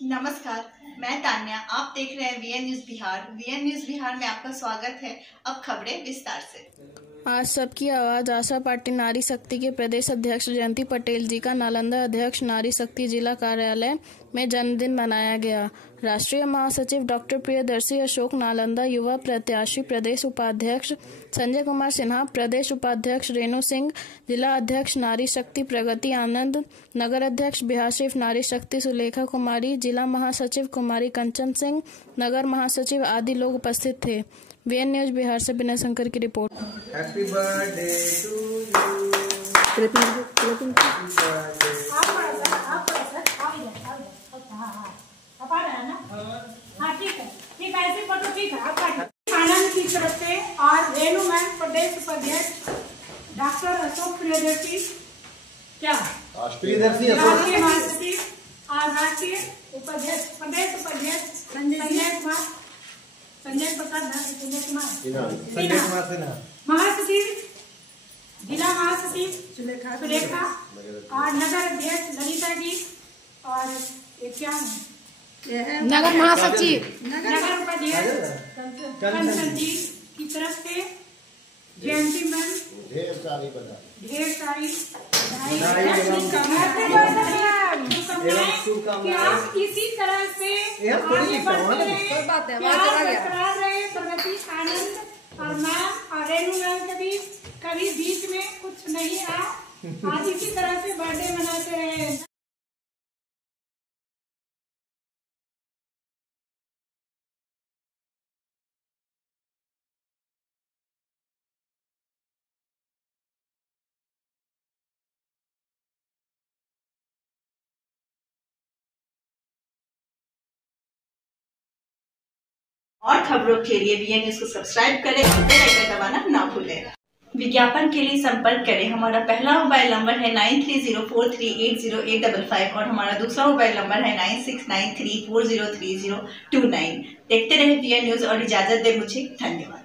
नमस्कार, मैं तान्या। आप देख रहे हैं VN news Bihar. VN news Bihar में आपका स्वागत है। अब खबरें विस्तार से। आज सबकी आवाज आशा पार्टी नारी शक्ति के प्रदेश अध्यक्ष जयंती पटेल जी का नालंदा अध्यक्ष नारी शक्ति जिला कार्यालय में जन्मदिन मनाया गया। राष्ट्रीय महासचिव डॉक्टर प्रियदर्शी अशोक, नालंदा युवा प्रत्याशी प्रदेश उपाध्यक्ष संजय कुमार सिन्हा, प्रदेश उपाध्यक्ष रेणु सिंह, जिला अध्यक्ष नारी शक्ति प्रगति आनंद, नगर अध्यक्ष बिहार शरीफ नारी शक्ति सुलेखा कुमारी, जिला महासचिव कुमारी कंचन सिंह, नगर महासचिव आदि लोग उपस्थित थे। वीएन न्यूज बिहार से विनय शंकर की report. Happy birthday to you. Anand की तरफ से और रेणु मैम प्रदेश उपाध्यक्ष डॉक्टर अशोक प्रियदर्शी राष्ट्रीय महासचिव और राष्ट्रीय उपाध्यक्ष प्रदेश उपाध्यक्ष संजय कुमार सिन्हा, महासचिव जिला महासचिव सुलेखा और नगर अध्यक्ष ललिता जी और क्या है नगर महासचिव नगर उपाध्यक्ष कंचन जी की तरफ से जयंती मैम ढेर सारी कि आप इसी तरह से आगे बढ़ते रहे प्रगति आनंद और मैम और रेणु मैम के बीच कभी बीच में कुछ नहीं आ। आज इसी तरह से बर्थडे मनाते रहे। और खबरों के लिए वीएन न्यूज को सब्सक्राइब करें और बेल आइकन दबाना ना भूलें। विज्ञापन के लिए संपर्क करें। हमारा पहला मोबाइल नंबर है 9304380855 और हमारा दूसरा मोबाइल नंबर है 9693403029। देखते रहे वीएन न्यूज और इजाजत दे मुझे। धन्यवाद।